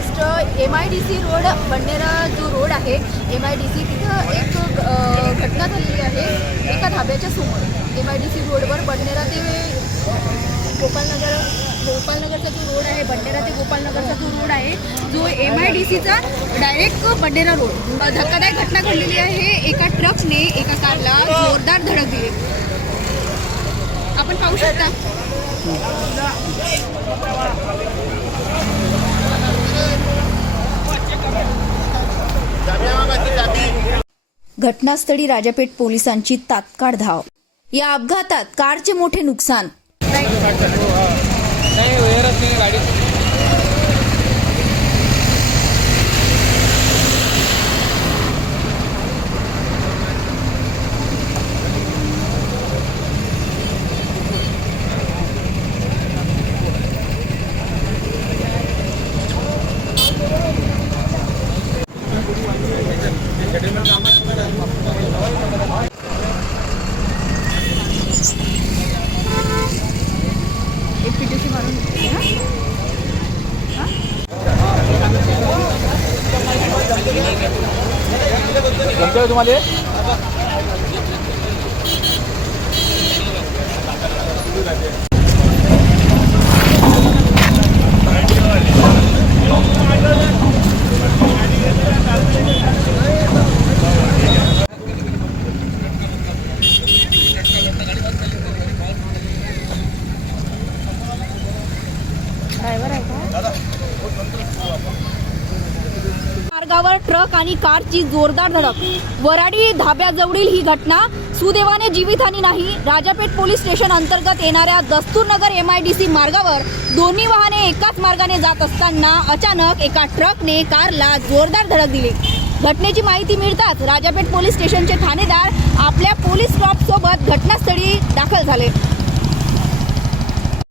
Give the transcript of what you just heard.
Just MIDC road बंडेरा जो road आहे MIDC तिथं एक घटना झालेली आहे एका धाब्याच्या समोर. MIDC रोडवर बंडेरा ते गोपालनगरचा जो रोड आहे, बंडेरा ते गोपालनगरचा जो रोड आहे, जो MIDCचा डायरेक्ट बंडेरा रोड, धक्कादायक घटना घडलेली आहे. एका ट्रकने एका कारला जोरदार धडक दिली. आपण पाहू शकता. घटनास्थळी राजापेठ पोलिसांची तात्काळ धाव. या अपघातात कारचे मोठे नुकसान. एक PTC मारून तुम्हाला ड्रायव्हर आहे का? मार्गावर ट्रक आणि कारची जोरदार धडक. वराडी धाब्याजवळील ही घटना. सुदैवाने जीवितहानी नाही. राजापेठ पोलीस स्टेशन अंतर्गत येणाऱ्या दस्तूरनगर MIDC मार्गावर दोन्ही वाहने एकाच मार्गाने जात असताना अचानक एका ट्रकने कारला जोरदार धडक दिली. घटनेची माहिती मिळताच राजापेठ पोलीस स्टेशनचे ठाणेदार आपल्या पोलीस स्टाफ सोबत घटनास्थळी दाखल झाले.